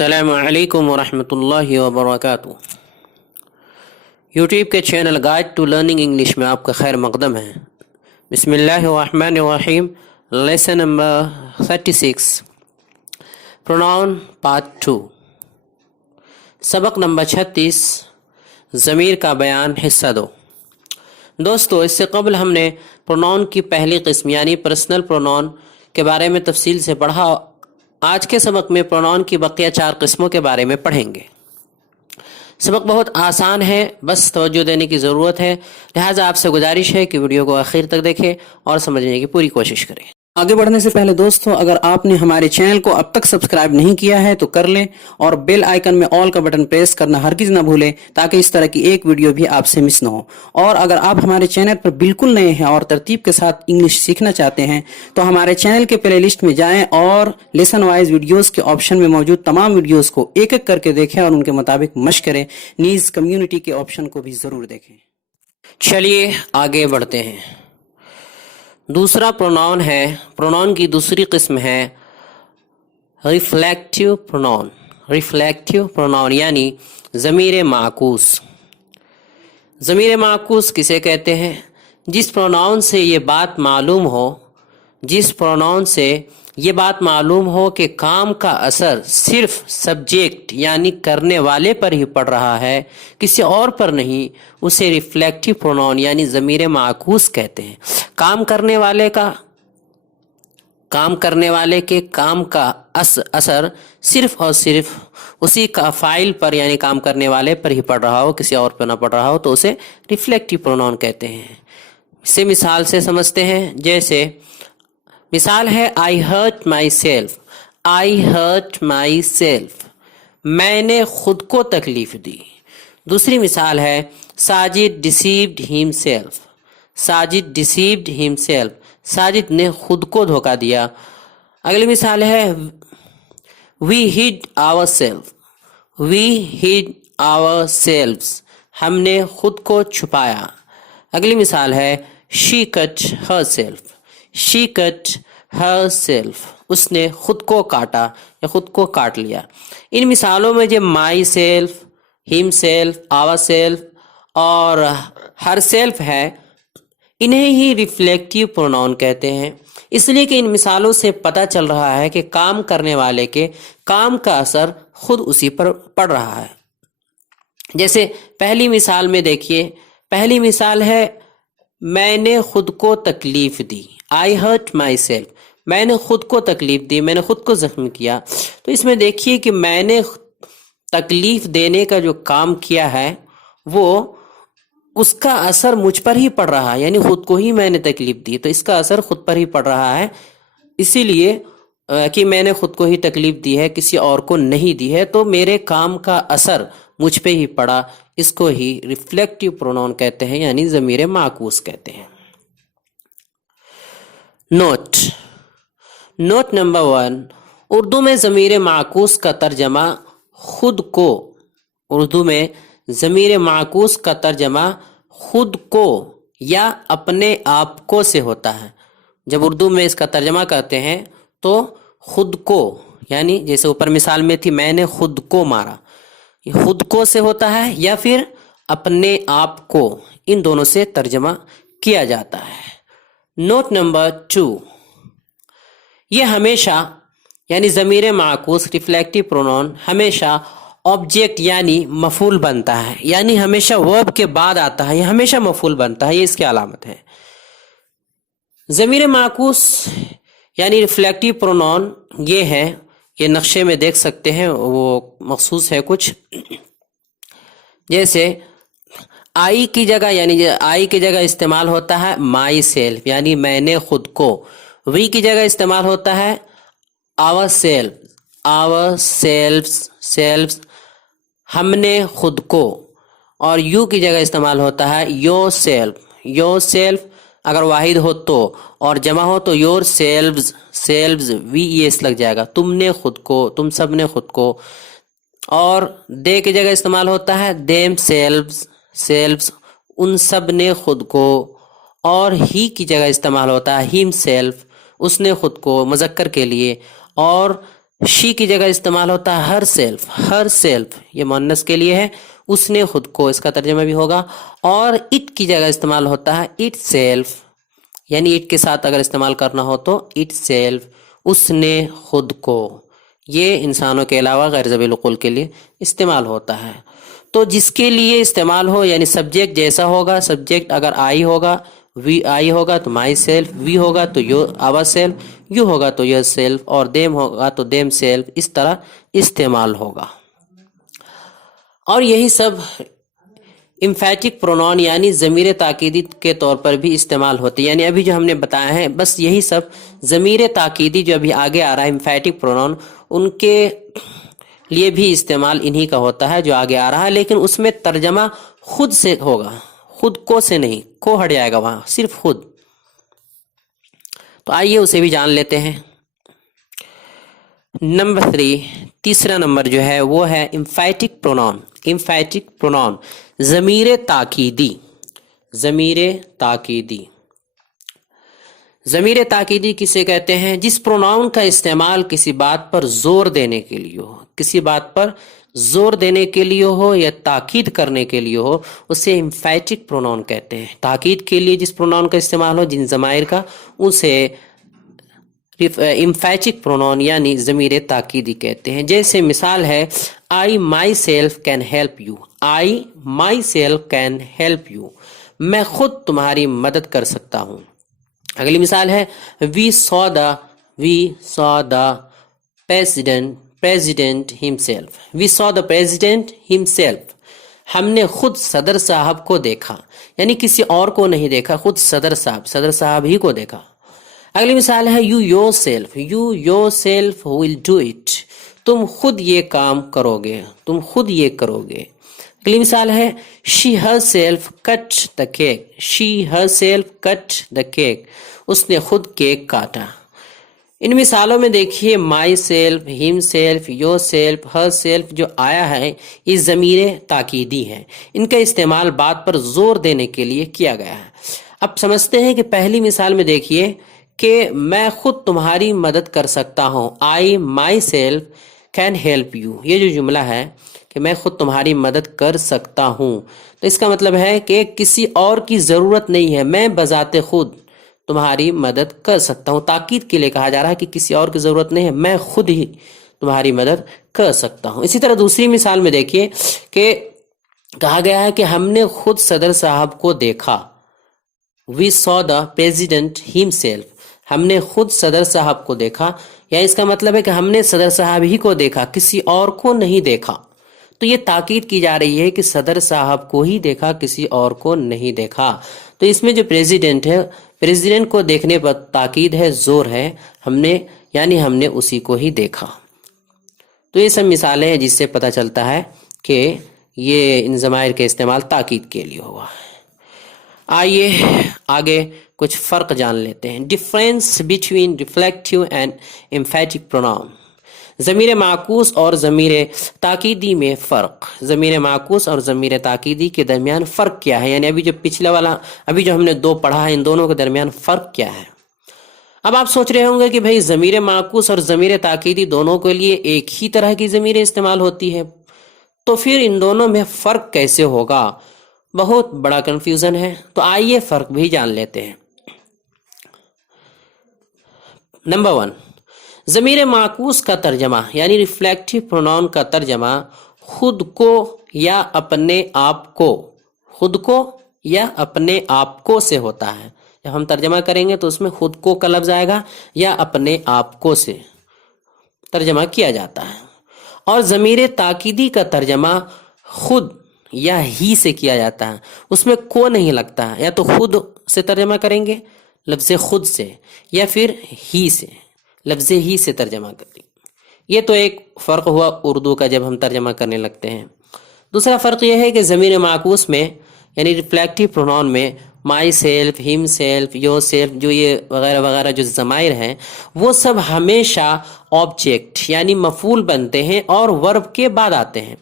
अस्सलामु अलैकुम वरहमतुल्लाहि वबरकातुहू। यूट्यूब के channel guide to learning English में आपका खैर मकदम है। बिस्मिल्लाहिर्रहमानिर्रहीम। लेसन नंबर 36 प्रोनाउन पार्ट 2, सबक नंबर 36 ज़मीर का बयान हिस्सा 2। दोस्तों, इससे कबल हमने प्रोनाउन की पहली किस्म यानी पर्सनल प्रोनाउन के बारे में तफसील से पढ़ा। आज के सबक में प्रोनाउन की बकिया 4 किस्मों के बारे में पढ़ेंगे। सबक बहुत आसान है, बस तवज्जो देने की ज़रूरत है। लिहाजा आपसे गुजारिश है कि वीडियो को आखिर तक देखें और समझने की पूरी कोशिश करें। आगे बढ़ने से पहले दोस्तों, अगर आपने हमारे चैनल को अब तक सब्सक्राइब नहीं किया है तो कर लें और बेल आइकन में ऑल का बटन प्रेस करना हरगिज़ ना भूलें, ताकि इस तरह की एक वीडियो भी आपसे मिस ना हो। और अगर आप हमारे चैनल पर बिल्कुल नए हैं और तरतीब के साथ इंग्लिश सीखना चाहते हैं तो हमारे चैनल के प्ले लिस्ट में जाएं और लेसन वाइज वीडियोज़ के ऑप्शन में मौजूद तमाम वीडियोज़ को एक एक करके देखें और उनके मुताबिक मश्क करें। नीज़ कम्युनिटी के ऑप्शन को भी ज़रूर देखें। चलिए आगे बढ़ते हैं। दूसरा प्रोनाउन है, प्रोनाउन की दूसरी किस्म है रिफ्लेक्टिव प्रोनाउन। रिफ्लेक्टिव प्रोनाउन यानी ज़मीर माकूस। ज़मीर माकूस किसे कहते हैं? जिस प्रोनाउन से ये बात मालूम हो, जिस प्रोनाउन से ये बात मालूम हो कि काम का असर सिर्फ सब्जेक्ट यानी करने वाले पर ही पड़ रहा है, किसी और पर नहीं, उसे रिफ्लेक्टिव प्रोनाउन यानी ज़मीर माकूस कहते हैं। काम करने वाले के काम का असर सिर्फ और सिर्फ उसी का फाइल पर यानी काम करने वाले पर ही पड़ रहा हो, किसी और पर ना पड़ रहा हो, तो उसे रिफ्लेक्टिव प्रोनाउन कहते हैं। इसे मिसाल से समझते हैं। जैसे मिसाल है I hurt myself. I hurt myself, मैंने खुद को तकलीफ दी। दूसरी मिसाल है Sajid deceived himself. Sajid deceived himself, Sajid ने खुद को धोखा दिया। अगली मिसाल है we hid ourself. We hid ourselves, हमने खुद को छुपाया। अगली मिसाल है she cut herself. She cut herself, उसने खुद को काटा या खुद को काट लिया। इन मिसालों में जो myself, himself, ourself और हर सेल्फ है, इन्हें ही रिफ्लेक्टिव प्रोनाउन कहते हैं, इसलिए कि इन मिसालों से पता चल रहा है कि काम करने वाले के काम का असर खुद उसी पर पड़ रहा है। जैसे पहली मिसाल में देखिए, पहली मिसाल है मैंने खुद को तकलीफ दी। आई हर्ट माई सेल्फ, मैंने खुद को तकलीफ दी, मैंने खुद को जख्म किया। तो इसमें देखिए कि मैंने तकलीफ देने का जो काम किया है वो उसका असर मुझ पर ही पड़ रहा है, यानी खुद को ही मैंने तकलीफ दी, तो इसका असर खुद पर ही पड़ रहा है। इसीलिए कि मैंने खुद को ही तकलीफ दी है, किसी और को नहीं दी है, तो मेरे काम का असर मुझ पे ही पड़ा। इसको ही रिफ्लेक्टिव प्रोनाउन कहते हैं, यानी ज़मीर माकूस कहते हैं। नोट, नोट नंबर 1, उर्दू में ज़मीर माकूस का तर्जमा खुद को, उर्दू में ज़मीर माकूस का तर्जमा खुद को या अपने आप को से होता है। जब उर्दू में इसका तर्जमा करते हैं तो खुद को, यानी जैसे ऊपर मिसाल में थी मैंने खुद को मारा, ये खुद को से होता है या फिर अपने आप को, इन दोनों से तर्जमा किया जाता है। नोट नंबर 2, ये हमेशा यानी ज़मीर माकूस रिफ्लेक्टिव प्रोनाउन हमेशा ऑब्जेक्ट यानी मफूल बनता है, यानी हमेशा वर्ब के बाद आता है, ये हमेशा मफूल बनता है, ये इसकी अलामत है। ज़मीर माकूस यानी रिफ्लेक्टिव प्रोनाउन ये है, ये नक्शे में देख सकते हैं, वो मखसूस है कुछ। जैसे आई की जगह, यानी आई की जगह इस्तेमाल होता है माई सेल्फ, यानी मैंने खुद को। वी की जगह इस्तेमाल होता है ourself, ourselves, selves, हमने खुद को। और यू की जगह इस्तेमाल होता है योर सेल्फ। योर सेल्फ अगर वाहिद हो तो, और जमा हो तो your selves, selves V S लग जाएगा, तुमने खुद को, तुम सब ने खुद को। और दे की जगह इस्तेमाल होता है देम सेल्व्स, सेल्व्स, उन सब ने खुद को। और ही की जगह इस्तेमाल होता है हिम सेल्फ, उसने खुद को, मुज़क्कर के लिए। और शी की जगह इस्तेमाल होता है हर सेल्फ ये मुअन्नस के लिए है, उसने खुद को, इसका तर्जमा भी होगा। और इट की जगह इस्तेमाल होता है इट सेल्फ, यानी इट के साथ अगर इस्तेमाल करना हो तो इट सेल्फ, उसने खुद को। ये इंसानों के अलावा गैर ज़बील उक़ूल के लिए इस्तेमाल होता है। तो जिसके लिए इस्तेमाल हो, यानी सब्जेक्ट जैसा होगा, सब्जेक्ट अगर आई होगा, वी आई होगा तो माई सेल्फ, वी होगा तो योर आवर सेल्फ, यू होगा तो योर सेल्फ, और देम होगा तो देम सेल्फ, इस तरह इस्तेमाल होगा। और यही सब इम्फेटिक प्रोनाउन यानी ज़मीर ताकीदी के तौर पर भी इस्तेमाल होते हैं। यानी अभी जो हमने बताया है बस यही सब ज़मीर ताकीदी जो अभी आगे आ रहा है इम्फेटिक प्रोनाउन, उनके लिए भी इस्तेमाल इन्हीं का होता है जो आगे आ रहा है, लेकिन उसमें तर्जमा खुद से होगा, खुद को से नहीं, को हट जाएगा वहां, सिर्फ खुद। तो आइए उसे भी जान लेते हैं। नंबर 3, तीसरा नंबर जो है वो है इम्फेटिक प्रोनाउन। इम्फेटिक प्रोनाउन ज़मीर ताकीदी। ज़मीर ताकीदी, ज़मीर ताकीदी किसे कहते हैं? जिस प्रोनाउन का इस्तेमाल किसी बात पर जोर देने के लिए हो, किसी बात पर जोर देने के लिए हो या ताकीद करने के लिए हो, उसे इम्फेटिक प्रोनाउन कहते हैं। ताकीद के लिए जिस प्रोनाउन का इस्तेमाल हो, जिन ज़माइर का, उसे इम्फेटिक प्रोनाउन यानी ज़मीर ताकीदी कहते हैं। जैसे मिसाल है, I myself can help you. I myself can help you, मैं खुद तुम्हारी मदद कर सकता हूँ। अगली मिसाल है, we saw the president himself. We saw the president himself, हमने खुद सदर साहब को देखा, यानी किसी और को नहीं देखा, खुद सदर साहब ही को देखा। अगली मिसाल है, you your self will do it, तुम खुद ये काम करोगे, तुम खुद ये करोगे। अगली मिसाल है, she her self cut the cake. She her self cut the cake, उसने खुद केक काटा। इन मिसालों में देखिए my self, him self, your self, her self जो आया है ये ज़मीर ताकीदी है। इनका इस्तेमाल बात पर जोर देने के लिए किया गया है। अब समझते हैं कि पहली मिसाल में देखिए कि मैं खुद तुम्हारी मदद कर सकता हूँ। I myself can help you, ये जो जुमला है कि मैं खुद तुम्हारी मदद कर सकता हूँ, तो इसका मतलब है कि किसी और की ज़रूरत नहीं है, मैं बजाते खुद तुम्हारी मदद कर सकता हूँ। ताकीद के लिए कहा जा रहा है कि किसी और की ज़रूरत नहीं है, मैं खुद ही तुम्हारी मदद कर सकता हूँ। इसी तरह दूसरी मिसाल में देखिए कि कहा गया है कि हमने खुद सदर साहब को देखा। We saw the president himself, हमने खुद सदर साहब को देखा, या इसका मतलब है कि हमने सदर साहब ही को देखा, किसी और को नहीं देखा। तो ये ताकीद की जा रही है कि सदर साहब को ही देखा, किसी और को नहीं देखा। तो इसमें जो प्रेसिडेंट है, प्रेसिडेंट को देखने पर ताकीद है, जोर है, हमने यानी हमने उसी को ही देखा। तो ये सब मिसालें हैं जिससे पता चलता है कि ये इन ज़माइर के इस्तेमाल ताकीद के लिए हुआ है। आइए आगे कुछ फ़र्क जान लेते हैं। Difference between reflective and emphatic pronoun. ज़मीर माकूस और ज़मीर ताकीदी में फ़र्क। ज़मीर माकूस और ज़मीर ताकीदी के दरमियान फ़र्क क्या है? यानी अभी जो पिछला वाला, अभी जो हमने दो पढ़ा है, इन दोनों के दरमियान फ़र्क क्या है? अब आप सोच रहे होंगे कि भाई ज़मीर माकूस और ज़मीर ताकीदी दोनों के लिए एक ही तरह की ज़मीर इस्तेमाल होती है, तो फिर इन दोनों में फ़र्क कैसे होगा? बहुत बड़ा कन्फ्यूज़न है। तो आइए फ़र्क भी जान लेते हैं। नंबर 1, ज़मीर माकूस का तर्जमा यानी रिफ्लेक्टिव प्रोनाउन का तर्जमा खुद को या अपने आप को, खुद को या अपने आप को से होता है। जब हम तर्जमा करेंगे तो उसमें खुद को का लफ्ज़ आएगा या अपने आप को से तर्जमा किया जाता है। और ज़मीर ताकीदी का तर्जमा खुद या ही से किया जाता है, उसमें को नहीं लगता है। या तो खुद से तर्जमा करेंगे लफ्ज़ खुद से, या फिर ही से, लफ्ज़ ही से तर्जमा कर देंगे। ये तो एक फ़र्क हुआ उर्दू का जब हम तर्जमा करने लगते हैं। दूसरा फ़र्क यह है कि ज़मीर माकूस में यानी रिफ्लेक्टिव प्रोनाउन में myself, him self, your self, जो ये वगैरह वगैरह जो ज़माइर हैं, वो सब हमेशा ऑब्जेक्ट यानी मफूल बनते हैं और वर्ब के बाद आते हैं।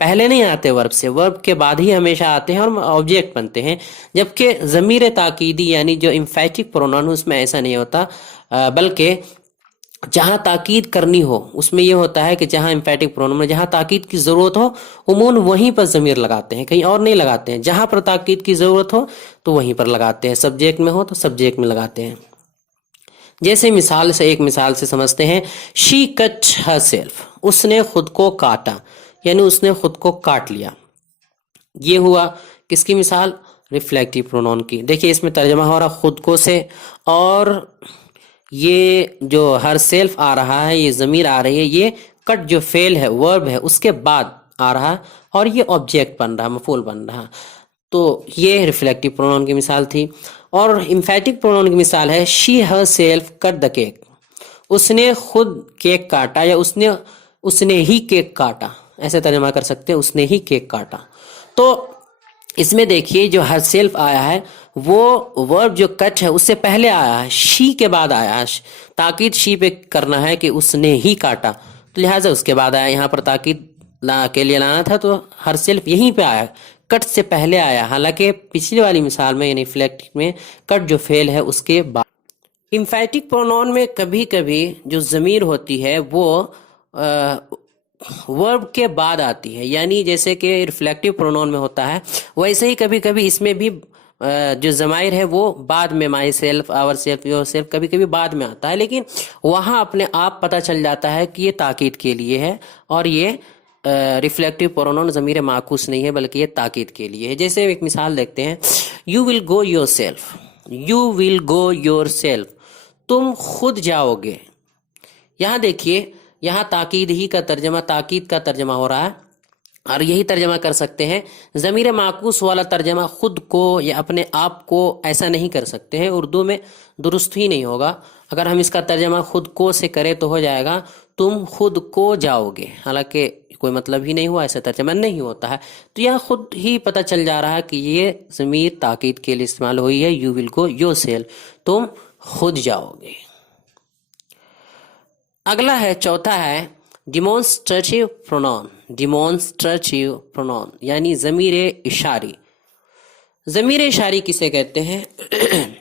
पहले नहीं आते वर्ब से, वर्ब के बाद ही हमेशा आते हैं और ऑब्जेक्ट बनते हैं। जबकि ज़मीर ताकीदी यानी जो इम्फेटिक प्रोनाउन उसमें ऐसा नहीं होता, बल्कि जहां ताकीद करनी हो उसमें ये होता है कि जहां एम्फेटिक प्रोनाउन में जहां ताकीद की जरूरत हो उमूमन वहीं पर ज़मीर लगाते हैं, कहीं और नहीं लगाते हैं। जहां पर ताकीद की जरूरत हो तो वहीं पर लगाते हैं, सब्जेक्ट में हो तो सब्जेक्ट में लगाते हैं। जैसे एक मिसाल से समझते हैं, शी कट हर सेल्फ, उसने खुद को काटा, यानी उसने खुद को काट लिया। ये हुआ किसकी मिसाल? रिफ्लेक्टिव प्रोनाउन की। देखिए इसमें तर्जमा हो रहा खुद को से, और ये जो हर सेल्फ आ रहा है, ये ज़मीर आ रही है, ये कट जो फेल है, वर्ब है, उसके बाद आ रहा है, और ये ऑब्जेक्ट बन रहा, मफूल बन रहा। तो ये रिफ्लेक्टिव प्रोनाउन की मिसाल थी। और इम्फेटिक प्रोनाउन की मिसाल है she her self cut the cake, उसने खुद केक काटा, या उसने ही केक काटा, ऐसे तर्जमा कर सकते हैं, उसने ही केक काटा। तो इसमें देखिए जो हर सेल्फ आया है वो वर्ब जो कट है उससे पहले आया है, शी के बाद आया है। ताकीद शी पे करना है कि उसने ही काटा, तो लिहाजा उसके बाद आया। यहाँ पर ताकीद के लिए लाना था तो हर सेल्फ यहीं पे आया, कट से पहले आया। हालांकि पिछली वाली मिसाल में यानी फ्लेक्ट में कट जो फेल है उसके बाद। इम्फेटिक प्रोनाउन में कभी कभी जो ज़मीर होती है वो वर्ब के बाद आती है, यानी जैसे कि रिफ्लेक्टिव प्रोनाउन में होता है वैसे ही कभी कभी इसमें भी जो ज़माइर है वो बाद में, myself, ourself, yourself, कभी कभी बाद में आता है, लेकिन वहाँ अपने आप पता चल जाता है कि ये ताकीद के लिए है और ये रिफ्लेक्टिव प्रोनाउन ज़मीर माकूस नहीं है बल्कि ये ताकीद के लिए है। जैसे एक मिसाल देखते हैं, you will go your self, you will go your self, तुम खुद जाओगे। यहाँ देखिए यहाँ ताकीद का तर्जमा हो रहा है, और यही तर्जमा कर सकते हैं। ज़मीर माकूस वाला तर्जमा खुद को या अपने आप को ऐसा नहीं कर सकते हैं, उर्दू में दुरुस्त ही नहीं होगा। अगर हम इसका तर्जमा खुद को से करें तो हो जाएगा तुम खुद को जाओगे, हालांकि कोई मतलब ही नहीं हुआ, ऐसा तर्जमा नहीं होता है। तो यह खुद ही पता चल जा रहा है कि ये ज़मीर ताकीद के लिए इस्तेमाल हुई है, you will go your self, तुम खुद जाओगे। अगला है, चौथा है डिमॉन्स्ट्रेटिव प्रोनाउन। डिमॉन्स्ट्रेटिव प्रोनाउन यानी ज़मीर इशारी। ज़मीर इशारी किसे कहते हैं?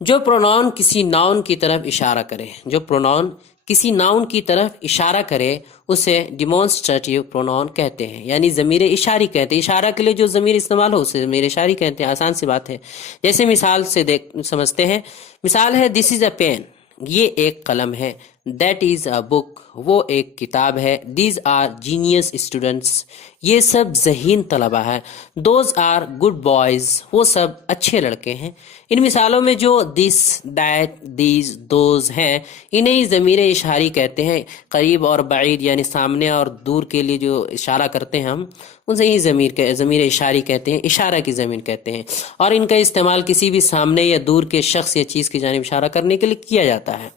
जो प्रोनाउन किसी नाउन की तरफ इशारा करे, जो प्रोनाउन किसी नाउन की तरफ इशारा करे उसे डिमॉन्स्ट्रेटिव प्रोनाउन कहते हैं, यानी ज़मीर इशारी कहते हैं। इशारा के लिए जो ज़मीर इस्तेमाल हो उसे ज़मीर इशारी कहते हैं। आसान सी बात है। जैसे मिसाल से समझते हैं। मिसाल है, दिस इज़ अ पेन, ये एक कलम है। दैट इज़ अ बुक, वो एक किताब है। दीज आर जीनियस स्टूडेंट्स, ये सब ज़हीन तलबा है। दोज आर गुड बॉयज़, वो सब अच्छे लड़के हैं। इन मिसालों में जो दिस, दैट, दीज, दोज हैं, इन्हें ज़मीर इशारी कहते हैं। करीब और बाईद यानी सामने और दूर के लिए जो इशारा करते हैं हम, उनसे ही ज़मीर इशारी कहते हैं, इशारा की ज़मीर कहते हैं। और इनका इस्तेमाल किसी भी सामने या दूर के शख्स या चीज़ की जानिब इशारा करने के लिए किया जाता है।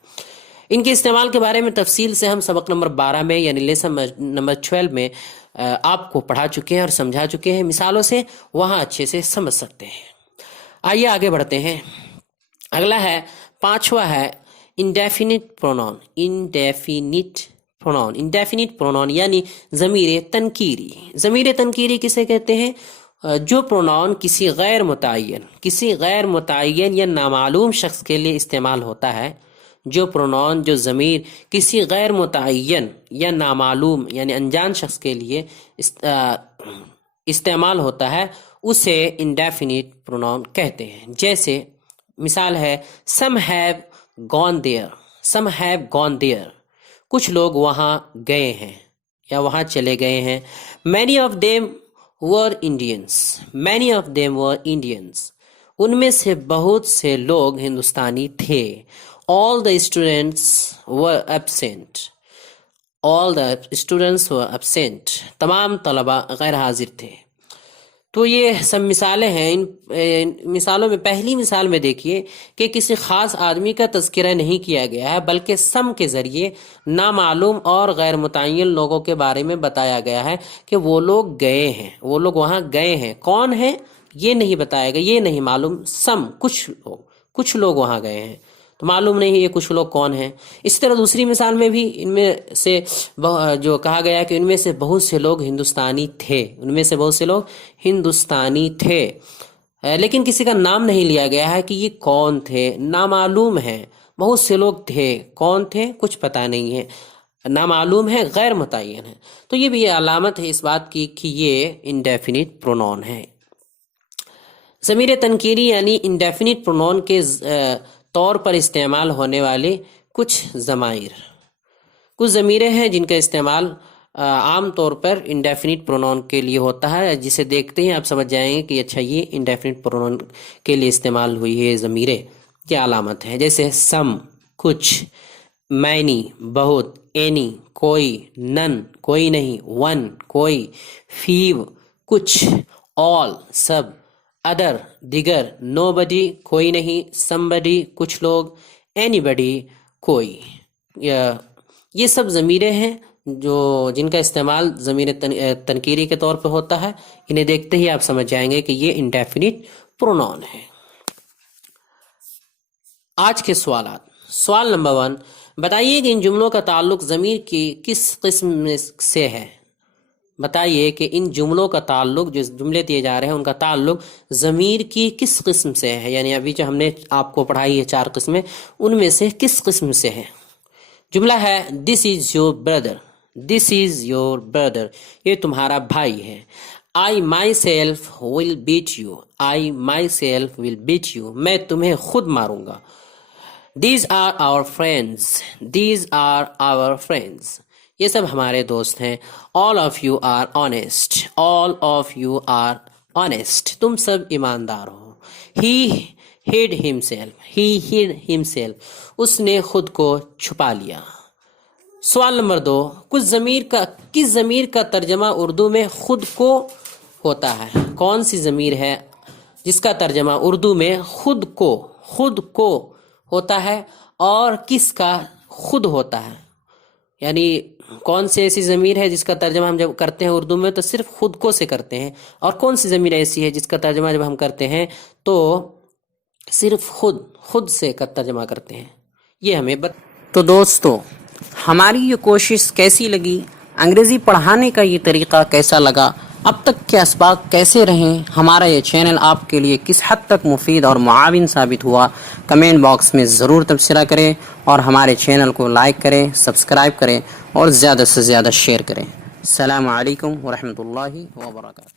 इनके इस्तेमाल के बारे में तफसील से हम सबक नंबर 12 में यानी लेसन नंबर 12 में आपको पढ़ा चुके हैं और समझा चुके हैं। मिसालों से वहाँ अच्छे से समझ सकते हैं। आइए आगे बढ़ते हैं। अगला है, पांचवा है indefinite pronoun. Indefinite pronoun, indefinite pronoun यानी ज़मीर तनकीरी। ज़मीर तनकीरी किसे कहते हैं? जो प्रोनाउन किसी गैर मुतय्यन या नामालूम शख्स के लिए इस्तेमाल होता है। जो प्रोनाउन, जो ज़मीर किसी गैर मुतय्यन या नामालूम यानी अनजान शख्स के लिए इस्तेमाल होता है उसे इंडेफिनिट प्रोनाउन कहते हैं। जैसे मिसाल है, some have gone there, some have gone there, कुछ लोग वहाँ गए हैं या वहाँ चले गए हैं। Many of them were Indians, many of them were Indians, उनमें से बहुत से लोग हिंदुस्तानी थे। All the students were absent, all the students were absent, तमाम तलबा गैर हाजिर थे। तो ये सब मिसालें हैं। इन मिसालों में पहली मिसाल में देखिए कि किसी ख़ास आदमी का तज़किरा नहीं किया गया है बल्कि सम के ज़रिए नामालूम और गैर मुतय्यन लोगों के बारे में बताया गया है कि वो लोग गए हैं, वो लोग वहाँ गए हैं। कौन है ये नहीं बताया गया, ये नहीं मालूम। सम, कुछ लोग वहाँ गए हैं, तो मालूम नहीं ये कुछ लोग कौन हैं। इसी तरह दूसरी मिसाल में भी इनमें से जो कहा गया कि इनमें से बहुत से लोग हिंदुस्तानी थे, उनमें से बहुत से लोग हिंदुस्तानी थे। لیکن کسی کا نام نہیں لیا گیا ہے کہ یہ کون تھے، نامعلوم ہیں، بہت سے لوگ تھے، کون تھے کچھ پتہ نہیں ہے، نامعلوم ہے، غیر متعین ہے، تو یہ بھی علامت ہے اس بات کی کہ یہ انڈیفینٹ پرونون ہے۔ ضمیر تنکیری یعنی انڈیفینٹ پرونون کے طور پر استعمال ہونے والے کچھ ضمائر، کچھ ضمیریں ہیں جن کا استعمال عام طور پر انڈیفینٹ پرونون کے لیے ہوتا ہے، جسے دیکھتے ہیں آپ سمجھ جائیں گے کہ اچھا یہ انڈیفینٹ پرونون کے لیے استعمال ہوئی ہے ضمیریں، کیا علامت ہے؟ جیسے سم کچھ، مینی بہت، اینی کوئی، نن کوئی نہیں، ون کوئی، فیو کچھ، آل سب، ادر دیگر، نو بڈی کوئی نہیں، سم بڈی کچھ لوگ، اینی بڈی کوئی۔ یہ سب ضمیریں ہیں جن کا استعمال ضمیر تنکیری کے طور پہ ہوتا ہے، انہیں دیکھتے ہی آپ سمجھ جائیں گے کہ یہ انڈیفینٹ پرونون ہے۔ آج کے سوالات۔ سوال نمبر 1، بتائیے کہ ان جملوں کا تعلق ضمیر کی کس قسم سے ہے؟ بتائیے کہ ان جملوں کا تعلق، جو جملے دیے جا رہے ہیں ان کا تعلق ضمیر کی کس قسم سے ہے، یعنی ابھی جو ہم نے آپ کو پڑھائی ہے 4 قسمیں، ان میں سے کس قسم سے ہے؟ جملہ ہے this is your brother, this is your brother, یہ تمہارا بھائی ہے۔ I myself will beat you, I myself will beat you, میں تمہیں خود ماروں گا۔ These are our friends, these are our friends, یہ سب ہمارے دوست ہیں۔ All of you are honest, all of you are honest, تم سب ایماندار ہو۔ He hid himself, he hid himself, اس نے خود کو چھپا لیا۔ سوال نمبر 2، کس ضمیر کا ترجمہ اردو میں خود کو ہوتا ہے؟ کون سی ضمیر ہے جس کا ترجمہ اردو میں خود کو ہوتا ہے، اور کس کا خود ہوتا ہے؟ یعنی کون سی ایسی ضمیر ہے جس کا ترجمہ ہم جب کرتے ہیں اردو میں تو صرف خود کو سے کرتے ہیں، اور کون سی ضمیر ایسی ہے جس کا ترجمہ جب ہم کرتے ہیں تو صرف خود سے کا ترجمہ کرتے ہیں؟ یہ ہمیں تو دوستو، ہماری یہ کوشش کیسی لگی؟ انگریزی پڑھانے کا یہ طریقہ کیسا لگا؟ اب تک کے اسباق کیسے رہیں؟ ہمارا یہ چینل آپ کے لیے کس حد تک مفید اور معاون ثابت ہوا؟ کمنٹ باکس میں ضرور تبصرہ کریں، اور ہمارے چینل کو لائک کریں، سبسکرائب کریں، اور زیادہ سے زیادہ شیئر کریں۔ السلام علیکم ورحمۃ اللہ وبرکاتہ۔